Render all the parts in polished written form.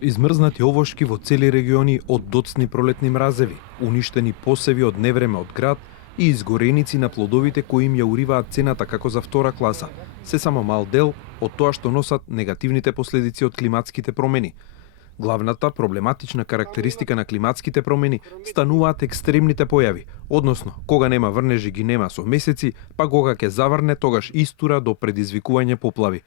Измрзнати овошки во цели региони од доцни пролетни мразеви, уништени посеви од невреме од град и изгореници на плодовите кои им ја уриваат цената како за втора класа, се само мал дел од тоа што носат негативните последици од климатските промени. Главната проблематична карактеристика на климатските промени стануваат екстремните појави, односно кога нема врнежи ги нема со месеци, па кога ќе заврне тогаш истура до предизвикување поплави.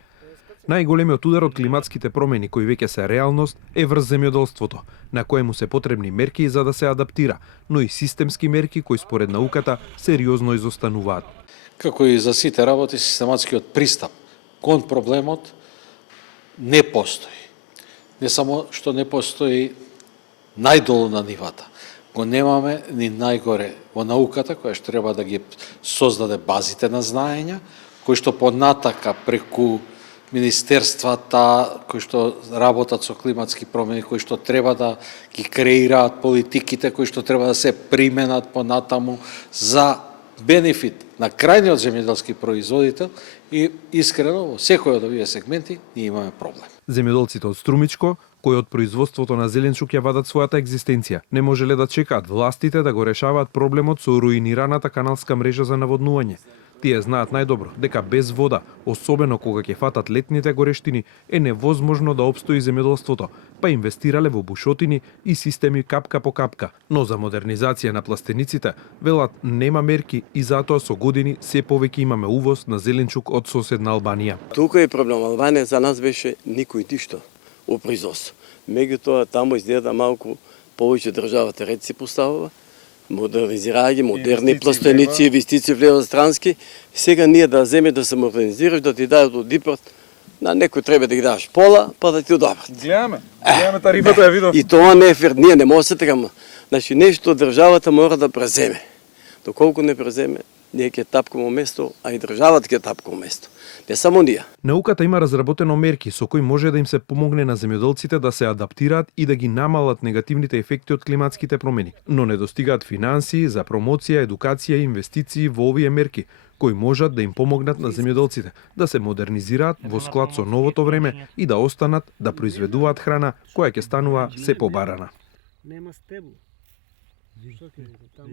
Најголемиот удар од климатските промени кои веќе се реалност е врз земјоделството, на коему се потребни мерки за да се адаптира, но и системски мерки кои според науката сериозно изостануваат. Како и за сите работи, систематскиот пристап кон проблемот не постои. Не само што не постои најдолу на нивата, го немаме ни најгоре во науката, која што треба да ги создаде базите на знаења, кои што понатака преку министерствата кои што работат со климатски промени, кои што треба да ги креираат политиките, кои што треба да се применат понатаму за бенефит на крајниот земјоделски производител, и искрено во секој од овие сегменти ние имаме проблем. Земјоделците од Струмичко, кои од производството на зеленчук ја вадат својата екзистенција, не можеле да чекаат властите да го решаваат проблемот со руинираната каналска мрежа за наводнување. Тие знаат најдобро дека без вода, особено кога ќе фатат летните горештини, е невозможно да опстои земјоделството, па инвестирале во бушотини и системи капка по капка. Но за модернизација на пластениците, велат, нема мерки и затоа со години се повеќе имаме увоз на зеленчук од соседна Албанија. Тука е проблем. Албанија за нас беше никој ништо во производство. Меѓутоа таму изгледа малку повеќе државата ред си поставува, модернизирање, модерни пластеници, инвестиции влеват странски. Сега ние да земе да се модернизираш, да ти дадат од ИПР, на некој треба да ги даш пола, па да ти одобрат. Гледаме тарифата ја видов. И тоа не е фер, ние не може да се така. Значи нешто државата мора да преземе. Доколку не преземе, ние ќе тапкаме место, а и државата ќе тапкаме место. Не само ние. Науката има разработено мерки со кои може да им се помогне на земјоделците да се адаптираат и да ги намалат негативните ефекти од климатските промени, но не достигаат финансии за промоција, едукација и инвестиции во овие мерки, кои можат да им помогнат на земјоделците да се модернизираат во склад со новото време и да останат да произведуваат храна која ќе станува се побарана. Нема стебло.